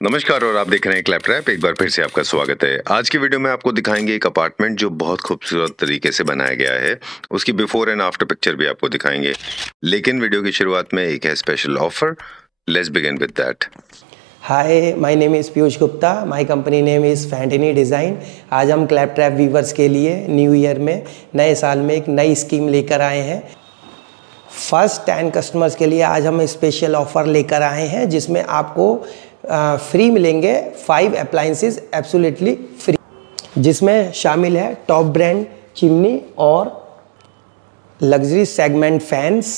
नमस्कार और आप देख रहे हैं क्लैप ट्रैप। एक बार फिर से आपका स्वागत है। आज की वीडियो में आपको दिखाएंगे एक अपार्टमेंट जो बहुत खूबसूरत तरीके से बनाया गया है। उसकी बिफोर एंड आफ्टर पिक्चर भी आपको दिखाएंगे, लेकिन वीडियो की शुरुआत में एक है special offer. Let's begin with that. Hi, my name is Piyush Gupta, my company name is Fantny design. आज हम क्लैप ट्रैप व्यूवर्स के लिए न्यू ईयर में, नए साल में एक नई स्कीम लेकर आए हैं। फर्स्ट 10 कस्टमर्स के लिए आज हम स्पेशल ऑफ़र लेकर आए हैं, जिसमें आपको फ्री मिलेंगे 5 अप्लायंसेस एब्सोल्युटली फ्री, जिसमें शामिल है टॉप ब्रांड चिमनी और luxury segment fans,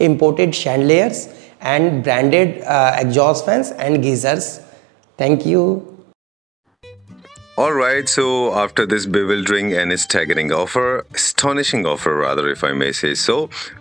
imported chandeliers and branded exhaust fans and geysers. Thank you. Alright, so after this bewildering and staggering offer, astonishing offer rather if I may say so,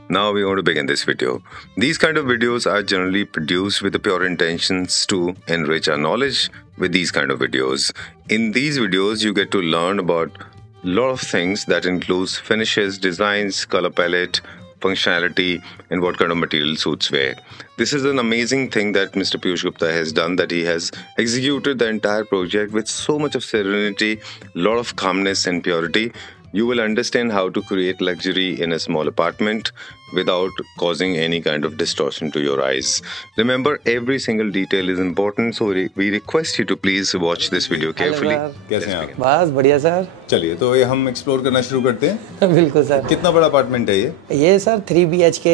now we want to begin this video. These kind of videos are generally produced with the pure intentions to enrich our knowledge with these kind of videos. In these videos, you get to learn about a lot of things that includes finishes, designs, color palette, functionality and what kind of material suits where. This is an amazing thing that Mr. Piyush Gupta has done, that he has executed the entire project with so much of serenity, lot of calmness and purity. You will understand how to create luxury in a small apartment without causing any kind of distortion to your eyes. Remember, every single detail is important, so we request you to please watch this video carefully. कैसे हैं आप? बस बढ़िया sir. चलिए तो ये हम explore करना शुरू करते हैं। बिल्कुल सर। कितना बड़ा अपार्टमेंट है ये? ये सर 3 BHK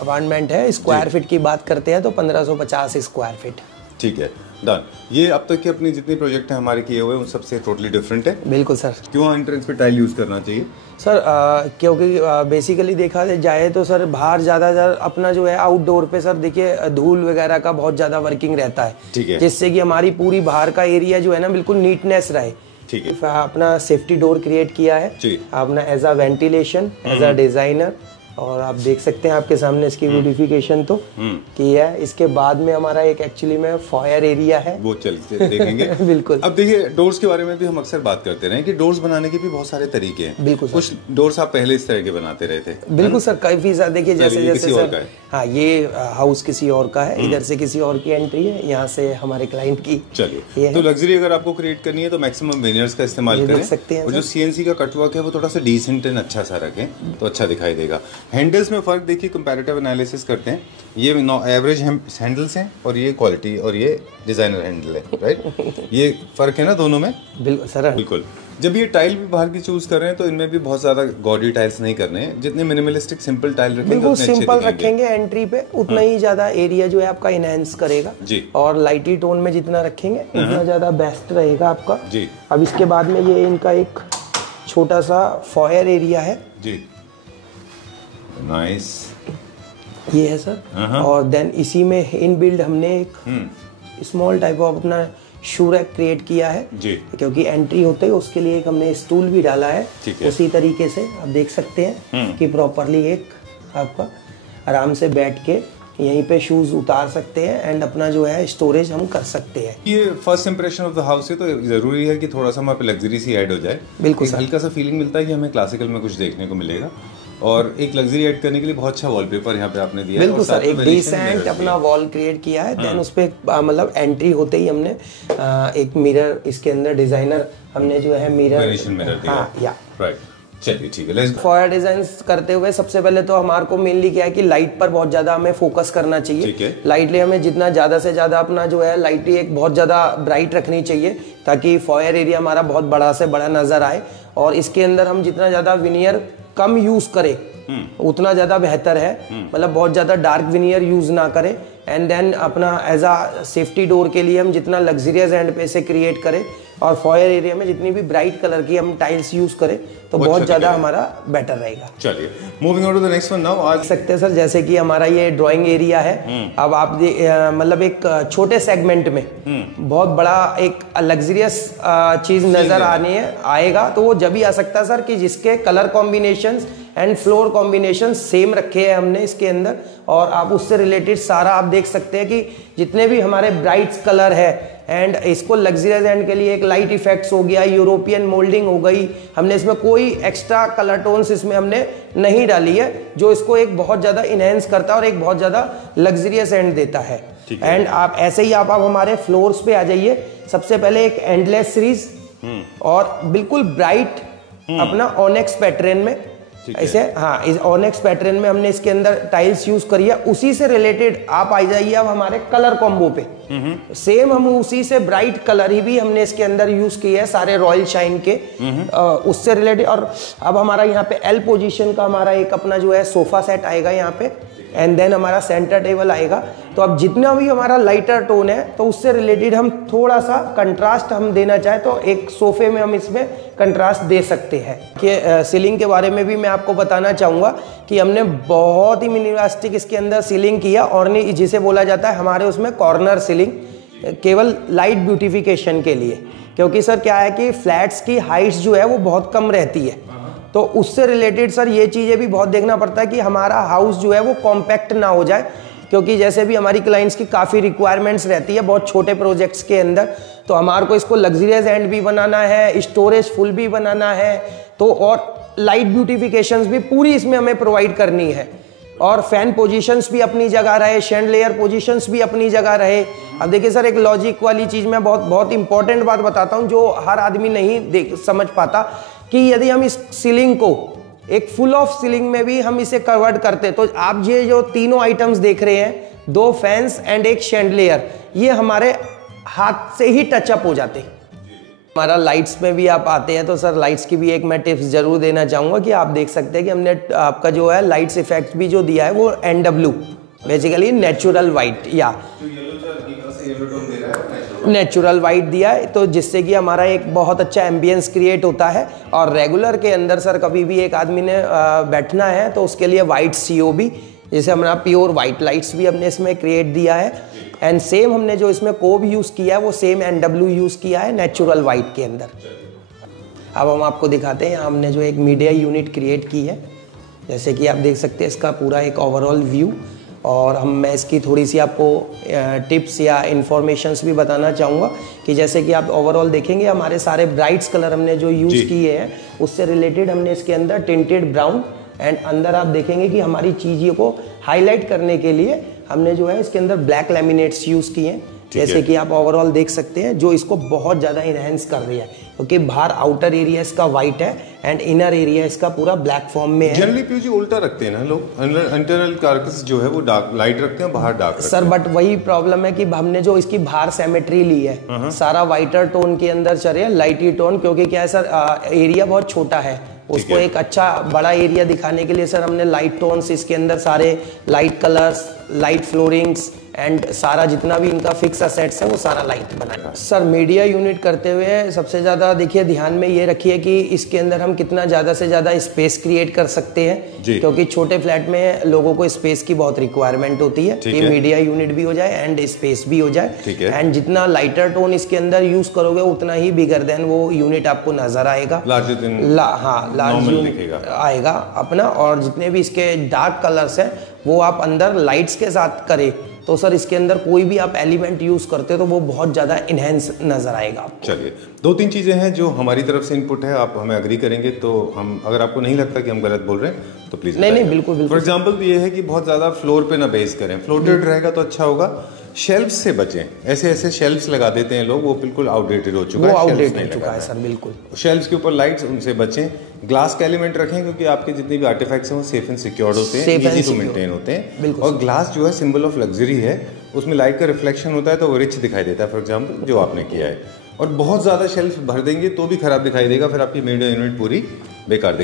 अपार्टमेंट है। स्क्वायर फीट की बात करते हैं तो 1550 स्क्वायर फीट। ठीक है, डन। ये अब तक की अपनी जितनी प्रोजेक्ट है हमारे किए हुए उन सबसे टोटली डिफरेंट है। बिल्कुल सर। क्यों एंट्रेंस पे टाइल यूज करना चाहिए सर? क्योंकि बेसिकली देखा जाए तो सर बाहर ज़्यादातर अपना जो है आउटडोर पे सर देखिए धूल वगैरह का बहुत ज़्यादा वर्किंग रहता है। ठीक है। जिससे कि हमारी पूरी बाहर का एरिया जो है ना बिल्कुल नीटनेस रहे। ठीक है। अपना सेफ्टी डोर क्रिएट किया है अपना as a ventilation, as a designer. और आप देख सकते हैं आपके सामने इसकी ब्यूटिफिकेशन तो की है। इसके बाद में हमारा एक एक्चुअली में फॉयर एरिया है, वो चलते देखेंगे। बिल्कुल। अब देखिए, डोर्स के बारे में भी हम अक्सर बात करते रहे कि डोर्स बनाने के भी बहुत सारे तरीके हैं। बिल्कुल। कुछ डोर्स आप पहले इस तरह के बनाते रहे थे। बिल्कुल सर, काफी ज्यादा। देखिए जैसे सर, हाँ, ये हाउस किसी और का है, इधर से किसी और की एंट्री है, यहाँ से हमारे क्लाइंट की। चलिए, तो लग्जरी अगर आपको क्रिएट करनी है तो मैक्सिमम वेनियर्स का इस्तेमाल करें। सकते हैं। और जो CNC का कटवर्क है वो थोड़ा सा डिसेंट एंड अच्छा सा रखें तो अच्छा दिखाई देगा। हैंडल्स में फर्क देखिए, कंपैरेटिव एनालिसिस करते हैं। ये एवरेज हैंडल्स हैं और ये क्वालिटी और ये डिजाइनर हैंडल है, राइट? ये फर्क है ना दोनों में? बिल्कुल सर, बिल्कुल। जब ये टाइल भी बाहर की चूज कर रहे हैं तो इनमें भी बहुत ज्यादा गॉडी टाइल्स नहीं करने हैं। जितने मिनिमलिस्टिक सिंपल टाइल रखेंगे बिल्कुल सिंपल रखेंगे एंट्री पे, उतना ही ज्यादा एरिया जो है आपका इनहेंस करेगा जी। और लाइटी टोन में जितना रखेंगे उतना ज्यादा बेस्ट रहेगा आपका जी। अब इसके बाद में ये इनका एक छोटा सा फॉयर एरिया है जी। नाइस। ये है सर। और देन इसी में इन बिल्ड हमने एक स्मॉल टाइप ऑफ अपना शू रैक क्रिएट किया है जी। क्योंकि एंट्री होते ही उसके लिए एक हमने स्टूल भी डाला है। उसी तरीके से आप देख सकते हैं कि प्रॉपरली एक आपका आराम से बैठ के यहीं पे शूज उतार सकते हैं एंड अपना जो है स्टोरेज हम कर सकते हैं। ये first impression of the house है तो जरूरी है कि थोड़ा सा वहाँ पे लग्जरी सी ऐड हो जाए। बिल्कुल सर। हल्का सा फीलिंग मिलता है कि हमें क्लासिकल में कुछ देखने को मिलेगा और एक लग्जरी ऐड करने के लिए बहुत अच्छा वॉलपेपर यहाँ पे आपने दिया है। बिल्कुल सर, एक डिसेंट अपना वॉल क्रिएट किया है। देन उस पे मतलब एंट्री होते ही हमने एक मिरर इसके अंदर डिजाइनर हमने जो है मिरर दिया। हाँ, या राइट। चलिए ठीक है, लेट्स गो। फॉयर डिजाइन करते हुए सबसे पहले तो हमारे को मेनली क्या है कि लाइट पर बहुत ज्यादा हमें फोकस करना चाहिए। लाइटली हमें जितना ज्यादा से ज्यादा अपना जो है लाइटली एक बहुत ज्यादा ब्राइट रखनी चाहिए ताकि फॉयर एरिया हमारा बहुत बड़ा से बड़ा नजर आए। और इसके अंदर हम जितना ज्यादा विनियर कम यूज करें उतना ज्यादा बेहतर है। मतलब बहुत ज्यादा डार्क विनियर यूज ना करें। एंड देन अपना एज अ सेफ्टी डोर के लिए हम जितना लग्जरियस एंड पे से क्रिएट करें और फॉयर एरिया में जितनी भी ब्राइट कलर की हम टाइल्स यूज करें तो बहुत ज्यादा हमारा बेटर रहेगा। चलिए, moving on to the next one now. आज सकते हैं सर, जैसे कि हमारा ये ड्राइंग एरिया है। अब आप मतलब एक छोटे सेगमेंट में बहुत बड़ा एक लग्जरियस चीज नजर आएगा तो वो जब ही आ सकता है सर कि जिसके colour combinations and floor combination same रखे हैं हमने इसके अंदर। और आप उससे रिलेटेड सारा आप देख सकते हैं कि जितने भी हमारे ब्राइट कलर है एंड इसको लग्जरियस एंड के लिए एक लाइट इफेक्ट्स हो गया, यूरोपियन मोल्डिंग हो गई। हमने इसमें कोई एक्स्ट्रा कलर टोन्स इसमें हमने नहीं डाली है जो इसको एक बहुत ज़्यादा इनहेंस करता है और एक बहुत ज़्यादा लग्जरियस एंड देता है। एंड आप ऐसे ही आप हमारे फ्लोर्स पे आ जाइए। सबसे पहले एक एंडलेस सीरीज और बिल्कुल ब्राइट अपना ऑनेक्स पैटर्न में ऐसे, हाँ इस ऑनेक्स पैटर्न में हमने इसके अंदर टाइल्स यूज करी है। उसी से रिलेटेड आप आ जाइए अब हमारे कलर कॉम्बो पे। सेम हम उसी से ब्राइट कलर ही भी हमने इसके अंदर यूज किए हैं सारे रॉयल शाइन के उससे रिलेटेड। और अब हमारा यहाँ पे एल पोजीशन का हमारा एक अपना जो है सोफा सेट आएगा यहाँ पे, एंड देन हमारा सेंटर टेबल आएगा। तो अब जितना भी हमारा लाइटर टोन है तो उससे रिलेटेड हम थोड़ा सा कंट्रास्ट हम देना चाहे तो एक सोफे में हम इसमें कंट्रास्ट दे सकते हैं। कि सीलिंग के बारे में भी मैं आपको बताना चाहूँगा कि हमने बहुत ही मिनिमलिस्टिक इसके अंदर सीलिंग किया, और जिसे बोला जाता है हमारे उसमें कॉर्नर सीलिंग, केवल लाइट ब्यूटिफिकेशन के लिए। क्योंकि सर क्या है कि फ्लैट्स की हाइट्स जो है वो बहुत कम रहती है, तो उससे रिलेटेड सर ये चीज़ें भी बहुत देखना पड़ता है कि हमारा हाउस जो है वो कॉम्पैक्ट ना हो जाए। क्योंकि जैसे भी हमारी क्लाइंट्स की काफ़ी रिक्वायरमेंट्स रहती है बहुत छोटे प्रोजेक्ट्स के अंदर, तो हमारे को इसको लग्जरियस एंड भी बनाना है, स्टोरेज फुल भी बनाना है, तो और लाइट ब्यूटिफिकेशंस भी पूरी इसमें हमें प्रोवाइड करनी है, और फैन पोजीशंस भी अपनी जगह रहे, शैंडलियर पोजीशंस भी अपनी जगह रहे। अब देखिए सर एक लॉजिक वाली चीज़ मैं बहुत इंपॉर्टेंट बात बताता हूँ जो हर आदमी नहीं समझ पाता, कि यदि हम इस सीलिंग को एक फुल ऑफ सीलिंग में भी हम इसे कवर्ड करते, तो आप ये जो तीनों आइटम्स देख रहे हैं, 2 फैंस एंड एक शैंडलियर, ये हमारे हाथ से ही टचअप हो जाते हैं। हमारा लाइट्स में भी आप आते हैं तो सर लाइट्स की भी एक मैं टिप्स जरूर देना चाहूँगा कि आप देख सकते हैं कि हमने आपका जो है लाइट्स इफेक्ट भी जो दिया है वो NW बेसिकली नेचुरल वाइट या नेचुरल वाइट दिया है, तो जिससे कि हमारा एक बहुत अच्छा एम्बियंस क्रिएट होता है। और रेगुलर के अंदर सर कभी भी एक आदमी ने बैठना है तो उसके लिए वाइट COB, जैसे हमारा प्योर वाइट लाइट्स भी हमने इसमें क्रिएट दिया है। एंड सेम हमने जो इसमें कोब यूज़ किया है वो सेम NW यूज़ किया है नेचुरल वाइट के अंदर। अब हम आपको दिखाते हैं हमने जो एक मीडिया यूनिट क्रिएट की है, जैसे कि आप देख सकते हैं इसका पूरा एक ओवरऑल व्यू, और मैं इसकी थोड़ी सी आपको टिप्स या इन्फॉर्मेशंस भी बताना चाहूँगा कि जैसे कि आप ओवरऑल देखेंगे हमारे सारे ब्राइट्स कलर हमने जो यूज़ किए हैं उससे रिलेटेड हमने इसके अंदर टिंटेड ब्राउन, एंड अंदर आप देखेंगे कि हमारी चीज़ों को हाईलाइट करने के लिए हमने जो है इसके अंदर ब्लैक लैमिनेट्स यूज़ किए हैं, जैसे कि आप ओवरऑल देख सकते हैं, जो इसको बहुत ज़्यादा इनहेंस कर रही है। क्योंकि बाहर आउटर एरिया इसका वाइट है एंड इनर एरिया इसका पूरा ब्लैक फॉर्म में है। जनरली पीयूजी उल्टा रखते हैं ना लोग, इंटरनल कार्कस जो है वो डार्क लाइट रखते हैं, बाहर डार्क सर बट वही प्रॉब्लम है कि हमने जो इसकी बाहर सेमेट्री ली है सारा वाइटर टोन के अंदर चल रही है, लाइटी टोन, क्योंकि क्या है सर एरिया बहुत छोटा है, उसको एक अच्छा बड़ा एरिया दिखाने के लिए सर हमने लाइट टोन्स इसके अंदर सारे light colours, light floorings and सारा जितना भी इनका फिक्स असेट्स है वो सारा लाइट बनाया। सर मीडिया यूनिट करते हुए सबसे ज़्यादा देखिए ध्यान में ये रखिए कि इसके अंदर हम कितना ज़्यादा से ज़्यादा स्पेस क्रिएट कर सकते हैं, क्योंकि छोटे फ्लैट में लोगों को स्पेस की बहुत रिक्वायरमेंट होती है कि मीडिया यूनिट भी हो जाए एंड स्पेस भी हो जाए, एंड जितना लाइटर टोन इसके अंदर यूज करोगे उतना ही बिगर देन वो यूनिट आपको नजर आएगा, लार्ज यूनिट आएगा अपना। और जितने भी इसके डार्क कलर्स हैं वो आप अंदर लाइट्स के साथ करें तो सर इसके अंदर कोई भी आप एलिमेंट यूज करते हो तो वो बहुत ज्यादा इनहेंस नजर आएगा आपको। चलिए 2-3 चीजें हैं जो हमारी तरफ से इनपुट है, आप हमें अग्री करेंगे तो हम, अगर आपको नहीं लगता कि हम गलत बोल रहे हैं तो प्लीज नहीं बिल्कुल। फॉर एग्जाम्पल ये है कि बहुत ज्यादा फ्लोर पे ना बेस करें, फ्लोटेड रहेगा तो अच्छा होगा। शेल्फ से बचें, ऐसे शेल्फ्स लगा देते हैं लोग, वो बिल्कुल आउटडेटेड हो चुका है, आउटडेटेड हो चुका है सर बिल्कुल। शेल्फ्स के ऊपर लाइट्स, उनसे बचें। ग्लास के एलिमेंट रखें क्योंकि आपके जितने भी आर्टिफैक्ट्स हैं वो सेफ एंड सिक्योर्ड होते हैं, इजी टू मेंटेन होते हैं। और ग्लास जो है सिंबल ऑफ लग्जरी है, उसमें लाइट का रिफ्लेक्शन होता है तो वो रिच दिखाई देता है, फॉर एग्जाम्पल जो आपने किया है। और बहुत ज्यादा शेल्फ भर देंगे तो भी खराब दिखाई देगा, फिर आपकी मीडिया यूनिट पूरी बेकार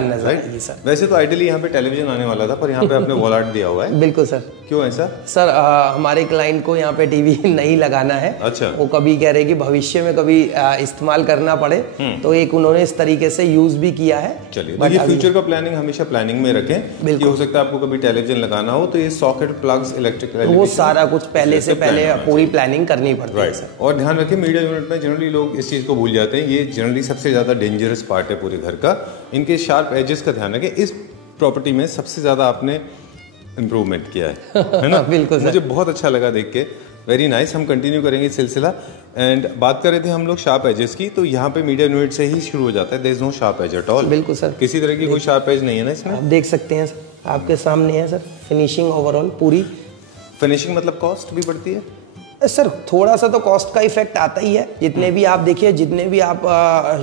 नजर आएगी सर। वैसे तो आइडियली यहाँ पे टेलीविजन आने वाला था, पर यहाँ पे आपने वॉल आर्ट दिया हुआ है। बिल्कुल सर। क्यों ऐसा? सर हमारे क्लाइंट को यहाँ पे टीवी नहीं लगाना है। अच्छा। वो कभी कह रहे कि भविष्य में कभी इस्तेमाल करना पड़े, तो एक उन्होंने इस तरीके से यूज भी किया है। चलिए, तो ये फ्यूचर का प्लानिंग हमेशा प्लानिंग में रखें कि हो सकता है आपको कभी टेलीविजन लगाना हो तो ये सॉकेट, प्लग्स, इलेक्ट्रिक, वो सारा कुछ पहले से पहले पूरी प्लानिंग करनी पड़ती है सर। और ध्यान रखें मीडिया यूनिट में जनरली लोग इस चीज को भूल जाते हैं, ये जनरली सबसे ज्यादा डेंजरस पार्ट है पूरे घर का। इनके शार्प एजेस का ध्यान रखें। इस प्रॉपर्टी में सबसे ज्यादा आपने इम्प्रूवमेंट किया है ना? बिल्कुल। मुझे बहुत अच्छा लगा देख के, वेरी नाइस। हम कंटिन्यू करेंगे सिलसिला। एंड बात कर रहे थे हम लोग शार्प एजेस की, तो यहाँ पे मीडिया यूनिट से ही शुरू हो जाता है। There is no sharp edge at all. बिल्कुल सर, किसी तरह की कोई शार्प एज नहीं है ना इसमें? आप देख सकते हैं सर, आपके सामने है सर फिनिशिंग ओवरऑल पूरी फिनिशिंग मतलब कॉस्ट भी बढ़ती है? सर थोड़ा सा तो कॉस्ट का इफेक्ट आता ही है। जितने भी आप देखिए, जितने भी आप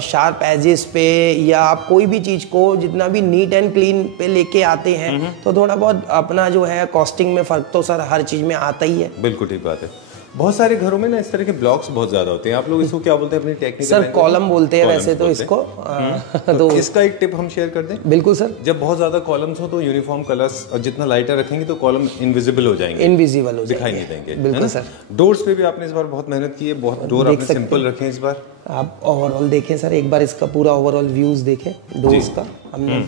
शार्प एजेस पे या आप कोई भी चीज को जितना भी नीट एंड क्लीन पे लेके आते हैं तो थोड़ा बहुत अपना जो है कॉस्टिंग में फर्क तो सर हर चीज में आता ही है। बिल्कुल ठीक बात है। बहुत सारे घरों में ना इस तरह के ब्लॉक्स बहुत ज्यादा होते हैं। आप लोग इसको क्या बोलते हैं अपनी टेक्निकल? सर कॉलम बोलते हैं वैसे तो इसको। तो इसका एक टिप हम शेयर कर दें। बिल्कुल सर। जब बहुत ज्यादा कॉलम्स हो तो यूनिफॉर्म कलर्स और जितना लाइटर रखेंगे तो कॉलम इनविजिबल हो जाएंगे, इनविजिबल हो जाएंगे, दिखाई नहीं देंगे। बिल्कुल सर। डोर्स पे भी आपने इस बार बहुत मेहनत की है, बहुत डोर आपने सिंपल रखे हैं इस बार। आप ओवरऑल देखें सर, एक बार इसका पूरा ओवरऑल व्यूज देखें डोर्स का। हमने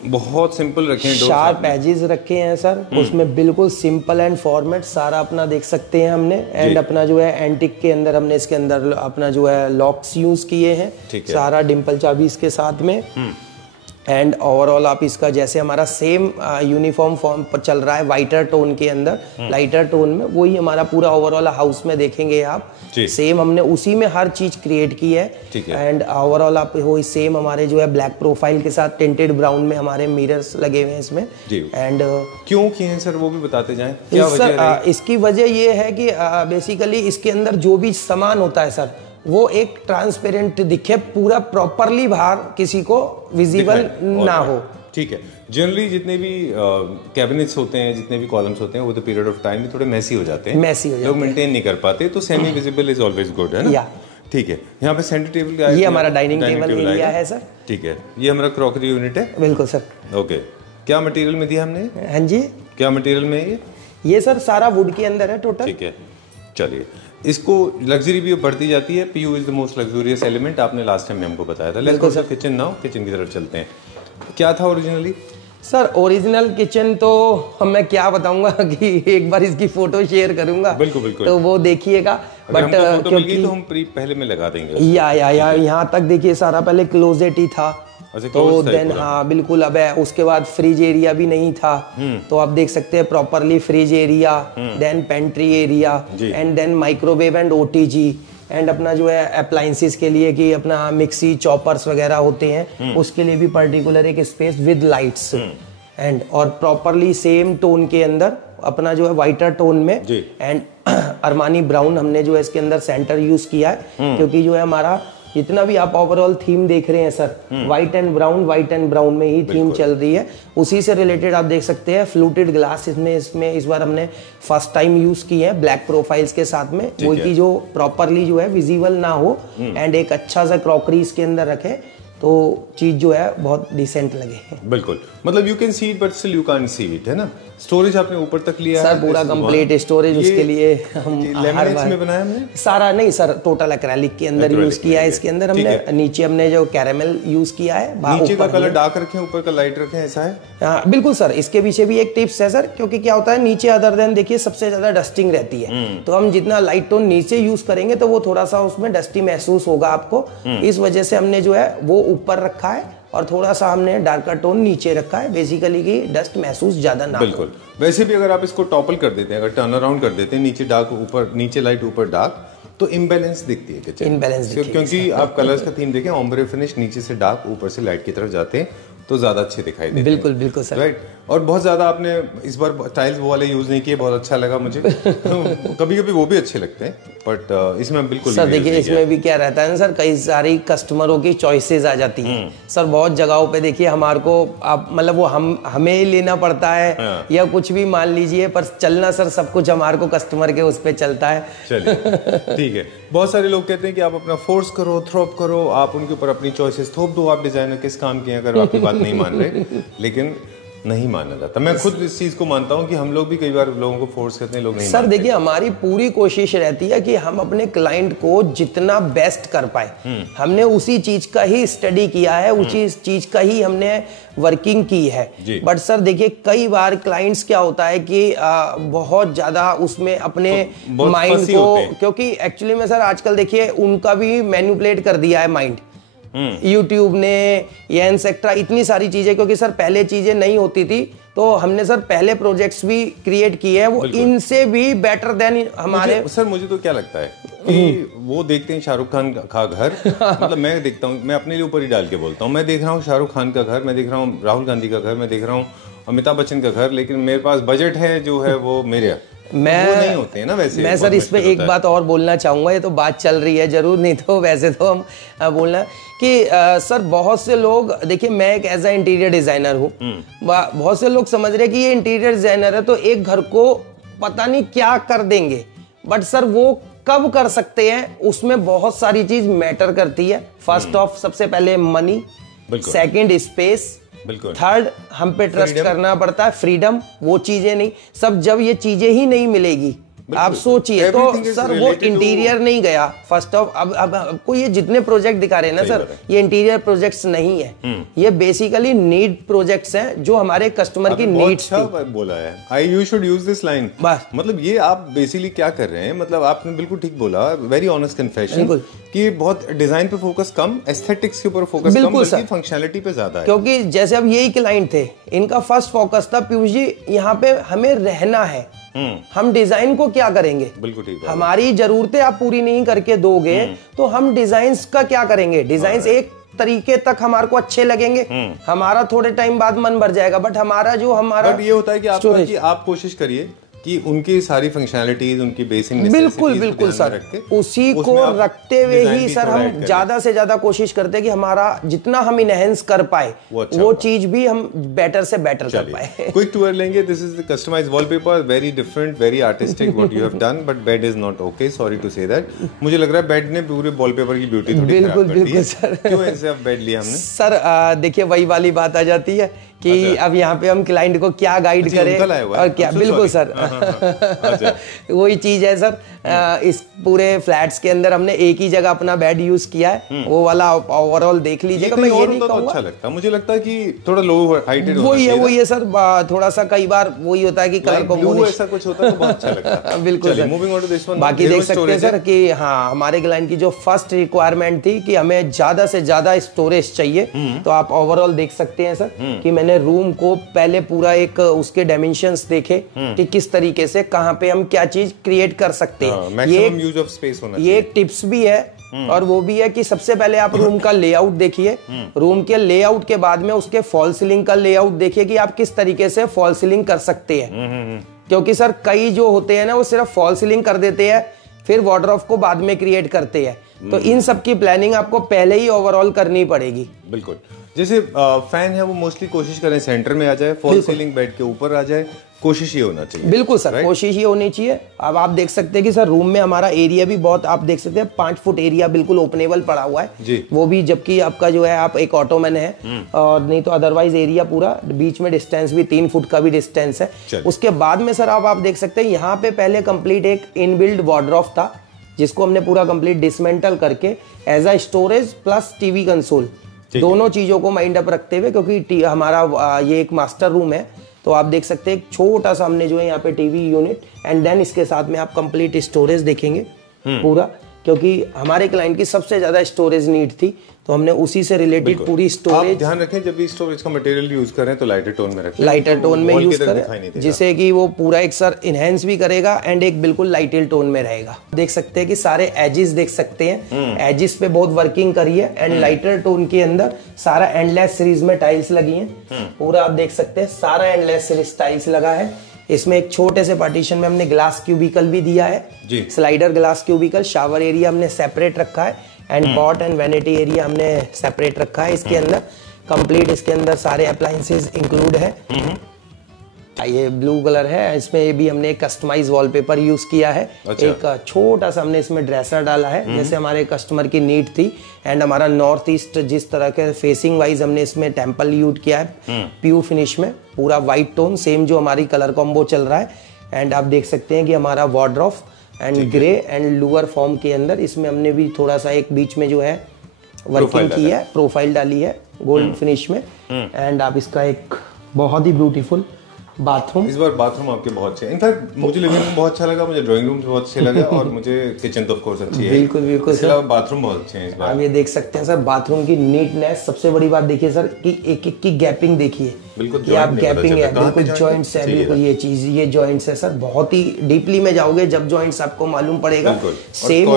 बहुत सिंपल रखे हैं, शार्प एजेस रखे हैं सर, उसमें बिल्कुल सिंपल एंड फॉर्मेट सारा अपना देख सकते हैं हमने। एंड अपना जो है एंटिक के अंदर हमने इसके अंदर अपना जो है लॉक्स यूज किए हैं, सारा डिम्पल चाबी इसके साथ में। एंड ओवरऑल आप इसका जैसे हमारा सेम यूनिफॉर्म फॉर्म पर चल रहा है वाइटर टोन के अंदर, लाइटर टोन में, वही हमारा पूरा ओवरऑल हाउस में देखेंगे आप सेम हमने उसी में हर चीज क्रिएट की है। एंड ओवरऑल आप वही सेम हमारे जो है ब्लैक प्रोफाइल के साथ टिंटेड ब्राउन में हमारे मिरर्स लगे हुए हैं इसमें। एंड क्यों किए हैं सर वो भी बताते जाएं, क्या वजह है? इसकी वजह ये है कि बेसिकली इसके अंदर जो भी सामान होता है सर वो एक ट्रांसपेरेंट दिखे, पूरा प्रॉपरली बाहर किसी को विजिबल ना हो। ठीक है। जनरली जितने भी कैबिनेट्स होते हैं, जितने भी कॉलम्स होते हैं, वो तो पीरियड ऑफ टाइम में थोड़े मैसी हो जाते हैं, लोग मेंटेन नहीं कर पाते, तो semi visible is always good, है ना? ठीक है। यहाँ पे सेंटर टेबल, ये हमारा डाइनिंग टेबल एरिया है सर। ठीक है। ये हमारा क्रॉकरी यूनिट है। बिल्कुल सर। ओके। क्या मटेरियल में दिया हमने? हाँ जी। क्या मटेरियल में है ये सर सारा वुड के अंदर है टोटल। ठीक है। चलिए, इसको लग्जरी भी बढ़ती जाती है। PU is the most luxurious element, आपने लास्ट टाइम में हमको बताया था। Let's go to kitchen now. Kitchen की तरफ चलते हैं। क्या था ओरिजिनली? सर ओरिजिनल किचन तो मैं क्या बताऊंगा कि एक बार इसकी फोटो शेयर करूंगा। बिल्कुल बिल्कुल। तो वो देखिएगा। बट क्योंकि तो हम पहले में लगा देंगे। या यहाँ तक देखिए सारा पहले क्लोजेट ही था। तो देन हाँ बिल्कुल। अब उसके बाद फ्रिज एरिया भी नहीं था, तो आप देख सकते हैं properly fridge area, then pantry area, and then microwave and OTG, and अपना जो है अप्लायंसेस के लिए कि अपना मिक्सी चॉपर्स वगैरह होते हैं उसके लिए भी पर्टिकुलर एक स्पेस विद लाइट्स। एंड और प्रॉपरली सेम टोन के अंदर अपना जो है वाइटर टोन में। एंड अरमानी ब्राउन हमने जो है इसके अंदर सेंटर यूज किया है, क्योंकि जो है हमारा जितना भी आप ओवरऑल थीम देख रहे हैं सर, व्हाइट एंड ब्राउन में ही थीम चल रही है। उसी से रिलेटेड आप देख सकते हैं फ्लूटेड ग्लास इसमें इस बार हमने फर्स्ट टाइम यूज की है ब्लैक प्रोफाइल्स के साथ में, वो कि जो प्रॉपरली जो है विजिबल ना हो एंड एक अच्छा सा क्रॉकरी इसके अंदर रखे तो चीज जो है बहुत डिसेंट लगे। बिल्कुल, मतलब you can see it but still you can't see it, है ना? स्टोरेज आपने ऊपर तक लिया सर, पूरा कंप्लीट स्टोरेज उसके लिए हम लेमिनेट्स में बनाया हमने सारा। नहीं सर, टोटल एक्रेलिक के अंदर यूज किया है इसके अंदर हमने। नीचे हमने जो कैरेमल यूज किया है, नीचे का कलर डार्क रखे, ऊपर का लाइट रखे, ऐसा है? हाँ बिल्कुल सर। इसके पीछे भी एक टिप्स है सर, क्योंकि क्या होता है नीचे अदर देन देखिए सबसे ज्यादा डस्टिंग रहती है, तो हम जितना लाइट टोन नीचे यूज करेंगे तो वो थोड़ा सा उसमें डस्टी महसूस होगा आपको। इस वजह से हमने जो है वो ऊपर रखा है और थोड़ा सा हमने डार्कर टोन नीचे रखा है, बेसिकली कि डस्ट महसूस ज्यादा ना हो। बिल्कुल। वैसे भी अगर आप इसको टॉपल कर देते हैं, अगर टर्न अराउंड कर देते हैं, नीचे डार्क ऊपर, नीचे लाइट ऊपर डार्क, तो इम्बैलेंस दिखती है किचन। इम्बैलेंस क्योंकि आप कलर्स का थीम देखें, ऑम्ब्रे फिनिश नीचे से डार्क ऊपर से लाइट की तरफ जाते हैं तो ज्यादा अच्छे दिखाई देते हैं। बिल्कुल बिल्कुल सर। राइट। और बहुत ज्यादा आपने इस बार टाइल्स वो वाले यूज नहीं किए, बहुत अच्छा लगा मुझे। कभी कभी वो भी अच्छे लगते हैं, बट इसमें बिल्कुल सर देखिए इसमें भी क्या रहता है ना सर, कई सारी कस्टमरों की चॉइसेस आ जाती हैं सर। बहुत जगहों पे देखिए हमारे को आप मतलब वो हमें ही लेना पड़ता है या कुछ भी मान लीजिए, पर चलना सर सब कुछ हमारे को कस्टमर के उस पे चलता है। चलिए ठीक है। बहुत सारे लोग कहते हैं कि आप अपना फोर्स करो, थ्रोप करो, आप उनके ऊपर अपनी चॉइसेस थोप दो, आप डिजाइनर किस काम के हैं, अगर आपकी बात नहीं मान रहे। लेकिन नहीं माना जाता। मैं खुद इस चीज को मानता हूं कि हम लोग भी कई बार लोगों को फोर्स करते हैं, लोग नहीं सर देखिए हमारी पूरी कोशिश रहती है कि हम अपने क्लाइंट को जितना बेस्ट कर पाए। हमने उसी चीज का ही स्टडी किया है, उसी चीज का ही हमने वर्किंग की है। बट सर देखिए कई बार क्लाइंट्स क्या होता है कि बहुत ज्यादा उसमें अपने माइंड को, क्योंकि एक्चुअली में सर आजकल देखिए उनका भी मैनिपुलेट कर दिया है माइंड, यूट्यूब ने या एनसेक्ट्रा, इतनी सारी चीजें, क्योंकि सर पहले चीजें नहीं होती थी तो हमने सर पहले प्रोजेक्ट्स भी क्रिएट किए हैं, वो इनसे भी बेटर देन हमारे। सर मुझे तो क्या लगता है कि वो देखते हैं शाहरुख खान का घर, मतलब मैं देखता हूँ, मैं अपने लिए ऊपर ही डाल के बोलता हूँ, मैं देख रहा हूँ शाहरुख खान का घर, मैं देख रहा हूँ राहुल गांधी का घर, मैं देख रहा हूँ अमिताभ बच्चन का घर, लेकिन मेरे पास बजट है जो है वो मेरे वो नहीं होते हैं ना वैसे। मैं सर इस पे एक बात और बोलना चाहूँगा, ये तो बात चल रही है जरूर, नहीं तो वैसे तो हम बोलना कि सर बहुत से लोग, देखिए मैं एक एज ए इंटीरियर डिज़ाइनर हूँ, बहुत से लोग समझ रहे हैं कि ये इंटीरियर डिज़ाइनर है तो एक घर को पता नहीं क्या कर देंगे, बट सर वो कब कर सकते हैं उसमें बहुत सारी चीज़ मैटर करती है। फर्स्ट ऑफ सबसे पहले मनी, सेकंड स्पेस, थर्ड हम पे ट्रस्ट करना पड़ता है, फ्रीडम, वो चीजें नहीं सब, जब ये चीजें ही नहीं मिलेगी आप सोचिए तो सर वो इंटीरियर नहीं गया। फर्स्ट ऑफ अब आपको ये जितने प्रोजेक्ट दिखा रहे हैं ना सर, ये इंटीरियर प्रोजेक्ट्स नहीं है, ये बेसिकली नीड प्रोजेक्ट्स हैं जो हमारे कस्टमर की नीड्स थी। बोला है you should use this line, मतलब ये आप बेसिकली क्या कर रहे हैं, मतलब आपने बिल्कुल ठीक बोला, वेरी ऑनेस्ट कन्फेशन कि बहुत डिजाइन पे फोकस कम, एस्थेटिक्स के ऊपर फोकस कम, बल्कि फंक्शनैलिटी पे ज्यादा है। क्योंकि जैसे अब यही क्लाइंट थे, इनका फर्स्ट फोकस था पीयूष जी यहाँ पे हमें रहना है, हम डिजाइन को क्या करेंगे, बिल्कुल ठीक है, हमारी जरूरतें आप पूरी नहीं करके दोगे तो हम डिजाइन्स का क्या करेंगे। डिजाइन्स एक तरीके तक हमारे को अच्छे लगेंगे, हमारा थोड़े टाइम बाद मन भर जाएगा, बट हमारा जो हमारा ये होता है कि आप कोशिश करिए कि उनकी सारी फंक्शनैलिटीज, उनकी बेसिक बिल्कुल सर, उसी को रखते हुए ही सर हम ज्यादा से ज्यादा कोशिश करते हैं कि हमारा जितना हम इनहेंस कर पाए वो चीज भी हम बेटर से बेटर कर पाए। क्विक टूर लेंगे। This is the customised wallpaper, very different, very artistic what you have done, but bed is not okay, sorry to say that. मुझे लग रहा है बेड ने पूरे वॉलपेपर की ब्यूटी थोड़ी खराब कर दी है। सर क्यों ऐसे अब बेड लिया हमने? सर देखिए वही वाली बात आ जाती है कि अब यहाँ पे हम क्लाइंट को क्या गाइड करें और क्या, बिल्कुल सर वही चीज है सर। इस पूरे फ्लैट्स के अंदर हमने एक ही जगह अपना बेड यूज किया है, वो वाला ओवरऑल देख लीजिएगा। मैं ये नहीं कहूँगा, अच्छा लगता, मुझे लगता है कि थोड़ा लो हाइटेड वही है सर, थोड़ा सा कई बार वही होता है कि कलर को ऐसा कुछ होता है तो बहुत अच्छा लगता है। बिल्कुल sir, moving on to this one. बाकी देख सकते हैं सर कि हाँ हमारे क्लाइंट की जो फर्स्ट रिक्वायरमेंट थी कि हमें ज्यादा से ज्यादा स्टोरेज चाहिए, तो आप ओवरऑल देख सकते हैं सर कि मैंने रूम को पहले पूरा एक उसके डायमेंशंस देखे कि किस तरीके से कहाँ पे हम क्या चीज क्रिएट कर सकते हैं। मैक्सिमम यूज ऑफ स्पेस होना चाहिए। ये एक टिप्स भी है और वो भी है कि सबसे पहले आप रूम का लेआउट देखिए, रूम के लेआउट के बाद में उसके फॉल सीलिंग का लेआउट देखिए कि आप किस तरीके से फॉल सीलिंग कर सकते हैं। क्योंकि सर कई जो होते हैं ना वो सिर्फ फॉल सीलिंग कर देते हैं, फिर वार्डरोब को बाद में क्रिएट करते हैं, तो इन सब की प्लानिंग आपको पहले ही ओवरऑल करनी पड़ेगी। बिल्कुल, जैसे फैन है वो मोस्टली कोशिश करें सेंटर में आ जाए, फॉल सीलिंग बेड के ऊपर आ जाए, कोशिश ये होना चाहिए। बिल्कुल सर, कोशिश ये होनी चाहिए। अब आप देख सकते हैं कि सर रूम में हमारा एरिया भी बहुत, आप देख सकते हैं 5 फुट एरिया बिल्कुल ओपनेबल पड़ा हुआ है जी। वो भी जबकि आपका जो है आप एक ऑटोमैन है और नहीं तो अदरवाइज एरिया पूरा, बीच में डिस्टेंस भी 3 फुट का भी डिस्टेंस है। उसके बाद में सर आप देख सकते हैं यहाँ पे पहले कंप्लीट एक इनबिल्ड वार्डरोब था जिसको हमने पूरा कंप्लीट डिसमेंटल करके as a storage plus TV console दोनों चीजों को माइंड अप रखते हुए, क्योंकि हमारा ये एक मास्टर रूम है तो आप देख सकते हैं एक छोटा सा हमने जो है यहाँ पे टीवी यूनिट एंड देन इसके साथ में आप कंप्लीट स्टोरेज देखेंगे पूरा, क्योंकि हमारे क्लाइंट की सबसे ज्यादा स्टोरेज नीड थी तो हमने उसी से रिलेटेड पूरी स्टोरेज। आप ध्यान रखें जब भी स्टोरेज का मटेरियल यूज करें तो लाइटर टोन में रखें, लाइटर टोन में यूज करें जिससे कि वो पूरा एक सर इनहेंस भी करेगा एंड एक बिल्कुल लाइटर टोन में रहेगा। देख सकते हैं कि सारे एजिस देख सकते हैं, एजिस पे बहुत वर्किंग करी है एंड लाइटर टोन के अंदर सारा एंडलेस सीरीज में टाइल्स लगी है पूरा, आप देख सकते हैं सारा एंडलेस सीरीज टाइल्स लगा है। इसमें एक छोटे से पार्टीशन में हमने ग्लास क्यूबिकल भी दिया है जी, slider glass cubicle. Shower area हमने सेपरेट रखा है and pot and vanity area हमने सेपरेट रखा है। इसके अंदर कंप्लीट, इसके अंदर सारे अप्लायंसेस इंक्लूड है। ये ब्लू कलर है, इसमें ये भी हमने एक कस्टमाइज वॉलपेपर यूज किया है। अच्छा। एक छोटा सा हमने इसमें ड्रेसर डाला है जैसे हमारे कस्टमर की नीड थी एंड हमारा नॉर्थ ईस्ट जिस तरह के फेसिंग वाइज हमने इसमें टेम्पल यूज किया है प्यू फिनिश में, पूरा व्हाइट टोन सेम जो हमारी कलर कॉम्बो चल रहा है। एंड आप देख सकते हैं कि हमारा wardrobe and grey and lower form के अंदर इसमें हमने भी थोड़ा सा एक बीच में जो है वर्किंग की है, प्रोफाइल डाली है गोल्ड फिनिश में। एंड आप इसका एक बहुत ही ब्यूटीफुल बाथरूम, इस बार बाथरूम आपके बहुत अच्छे, इनफैक्ट मुझे लिविंग रूम बहुत अच्छा लगा, मुझे ड्राइंग रूम बहुत अच्छे लगा और मुझे किचन तो ऑफ कोर्स अच्छी है। बिल्कुल बिल्कुल इसके अलावा बाथरूम बहुत अच्छे हैं इस बार। आप ये देख सकते हैं सर बाथरूम की नीटनेस, सबसे बड़ी बात देखिए सर कि एक एक की गैपिंग देखिए, बिल्कुल आप गैपिंग है, बिल्कुल जॉइंट्स है, बिल्कुल ये चीज ये जॉइंट्स है सर, बहुत ही डीपली में जाओगे जब जॉइंट्स आपको मालूम पड़ेगा। सेम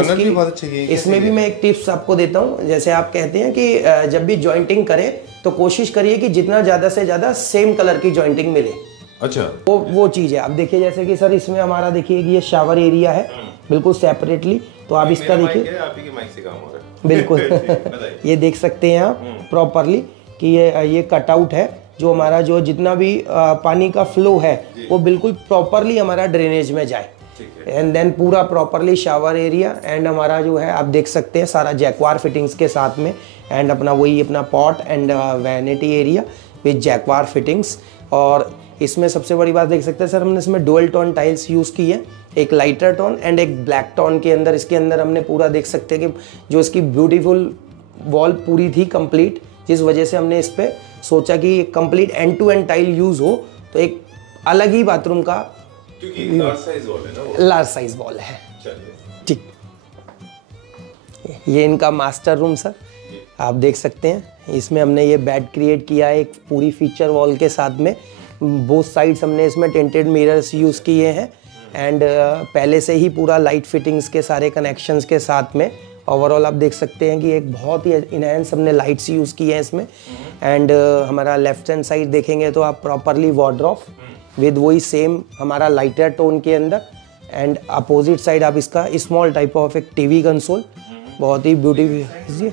इसमें भी मैं एक टिप्स आपको देता हूँ, जैसे आप कहते हैं कि जब भी जॉइंटिंग करें तो कोशिश करिए कि जितना ज्यादा से ज्यादा सेम कलर की जॉइंटिंग मिले, अच्छा, वो चीज़ है। अब देखिए जैसे कि सर इसमें हमारा देखिए कि ये शावर एरिया है बिल्कुल सेपरेटली, तो आप इसका देखिए आप ही के माइक से काम हो रहा है। बिल्कुल ये देख सकते हैं आप प्रॉपरली कि ये कटआउट है, जो हमारा जो जितना भी पानी का फ्लो है वो बिल्कुल प्रॉपरली हमारा ड्रेनेज में जाए। एंड देन पूरा प्रॉपरली शावर एरिया, एंड हमारा जो है आप देख सकते हैं सारा जैक्वार फिटिंग्स के साथ में, एंड अपना वही अपना pot and vanity area with जैक्वार fittings. और इसमें सबसे बड़ी बात देख सकते हैं सर, हमने इसमें डुअल टोन टाइल्स यूज़ की है, एक लाइटर टोन एंड एक ब्लैक टोन के अंदर। इसके अंदर हमने पूरा देख सकते हैं कि जो इसकी ब्यूटीफुल वॉल पूरी थी कंप्लीट, जिस वजह से हमने इस पर सोचा कि complete end to end tile use हो, तो एक अलग ही बाथरूम का क्योंकि लार्ज साइज वॉल है ना, वो लार्ज साइज वॉल है। चलिए ठीक, ये इनका मास्टर रूम सर आप देख सकते हैं। इसमें हमने ये बेड क्रिएट किया है एक पूरी फीचर वॉल के साथ में। बोथ साइड्स हमने इसमें टेंटेड मिरर्स यूज़ किए हैं, एंड पहले से ही पूरा लाइट फिटिंग्स के सारे कनेक्शंस के साथ में ओवरऑल आप देख सकते हैं कि एक बहुत ही इनहेंस हमने लाइट्स यूज़ की हैं इसमें। एंड हमारा लेफ्ट हैंड साइड देखेंगे तो आप प्रॉपरली वार्डरोब विद वही सेम हमारा लाइटर टोन के अंदर, एंड अपोजिट साइड आप इसका स्मॉल टाइप ऑफ एक टीवी कंसोल, बहुत ही ब्यूटीफुल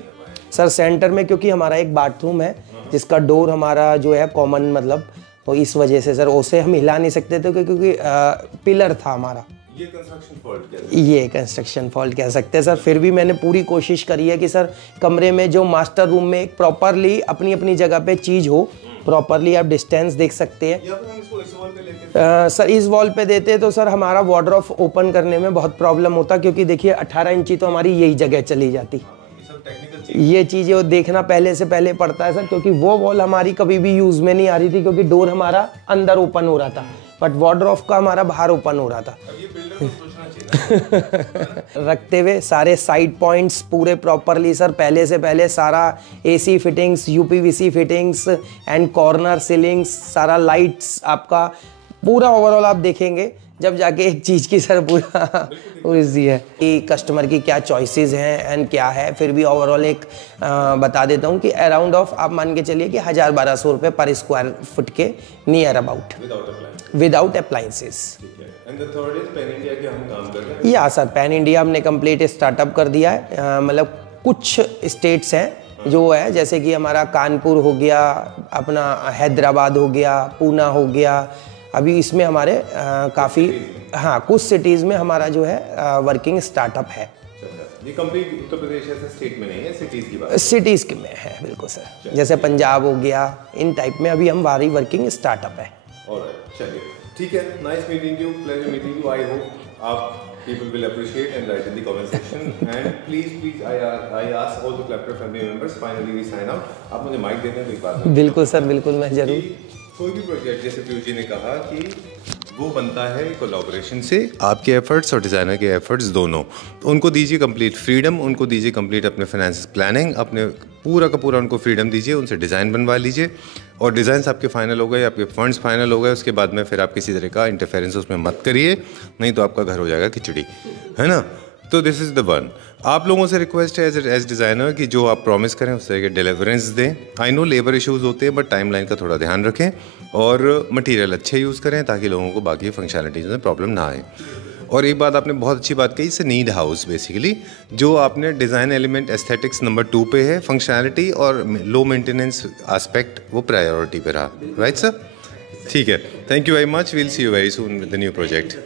सर सेंटर में, क्योंकि हमारा एक बाथरूम है जिसका डोर हमारा जो है कॉमन, मतलब तो इस वजह से सर उसे हम हिला नहीं सकते थे क्योंकि पिलर था हमारा। ये कंस्ट्रक्शन फॉल्ट कह सकते हैं सर। फिर भी मैंने पूरी कोशिश करी है कि सर कमरे में जो मास्टर रूम में एक प्रॉपरली अपनी अपनी जगह पे चीज़ हो, प्रॉपरली आप डिस्टेंस देख सकते हैं। सर इस वॉल पे देते तो सर हमारा वार्डरोब ओपन करने में बहुत प्रॉब्लम होता, क्योंकि देखिए 18 इंची तो हमारी यही जगह चली जाती। ये चीज़ें वो देखना पहले से पहले पड़ता है सर, क्योंकि वो वॉल हमारी कभी भी यूज़ में नहीं आ रही थी, क्योंकि डोर हमारा अंदर ओपन हो रहा था बट वार्डरोब का हमारा बाहर ओपन हो रहा था। रखते हुए सारे साइड पॉइंट्स पूरे प्रॉपरली सर पहले से पहले सारा AC fittings, UPVC fittings and corner ceilings, सारा लाइट्स आपका पूरा ओवरऑल आप देखेंगे जब जाके एक चीज़ की सर पूरा ईजी है कि कस्टमर की क्या चॉइसेस हैं एंड क्या है। फिर भी ओवरऑल एक बता देता हूँ कि अराउंड ऑफ आप मान के चलिए कि 1200 रुपये पर स्क्वायर फुट के नियर अबाउट विदाउट अप्लाइंसेस। या सर पैन इंडिया हमने कंप्लीट स्टार्टअप कर दिया है। मतलब कुछ स्टेट्स हैं जो है, जैसे कि हमारा कानपुर हो गया, अपना हैदराबाद हो गया, पूना हो गया। अभी इसमें हमारे काफ़ी कुछ सिटीज़ में हमारा जो है वर्किंग स्टार्टअप है। ये कंप्लीट उत्तर प्रदेश ऐसे स्टेट में नहीं है, सिटीज़ की बात सिटीज़ के में है बिल्कुल सर। जैसे पंजाब हो गया, इन टाइप में अभी हमारी वर्किंग स्टार्टअप है। ऑलराइट, चलिए ठीक है। Nice meeting you, pleasure meeting you. I hope आप people will appreciate and write in the comment section and please I ask all the Claptrap family members, finally we sign out। आप मुझे mic देते हैं तो एक बात बिल्कुल sir, बिल्कुल मैं जरूर। कोई भी प्रोजेक्ट जैसे पीयूष जी ने कहा कि वो बनता है कोलैबोरेशन से, आपके एफर्ट्स और डिज़ाइनर के एफर्ट्स दोनों। तो उनको दीजिए कंप्लीट फ्रीडम, उनको दीजिए कंप्लीट अपने फाइनेंस प्लानिंग, अपने पूरा का पूरा उनको फ्रीडम दीजिए, उनसे डिज़ाइन बनवा लीजिए और डिज़ाइंस आपके फाइनल हो गए, आपके फंड्स फाइनल हो गए, उसके बाद में फिर आप किसी तरह का इंटरफेरेंस उसमें मत करिए, नहीं तो आपका घर हो जाएगा खिचड़ी, है ना। तो दिस इज़ द वन। आप लोगों से रिक्वेस्ट है एज डिज़ाइनर कि जो आप प्रॉमिस करें उस तरह के डिलीवरेंस दें। आई नो लेबर इश्यूज़ होते हैं बट टाइमलाइन का थोड़ा ध्यान रखें और मटेरियल अच्छे यूज़ करें ताकि लोगों को बाकी फंक्शनलिटीज़ में प्रॉब्लम ना आए। और एक बात आपने बहुत अच्छी बात कही, इसे नीड हाउस बेसिकली जो आपने डिज़ाइन एलिमेंट एस्थेटिक्स नंबर 2 पे है, फंक्शनैलिटी और लो मेंटेनेंस एस्पेक्ट वो प्रायोरिटी पे रहा। Right sir? ठीक है, thank you very much, we'll see you very soon with the new project.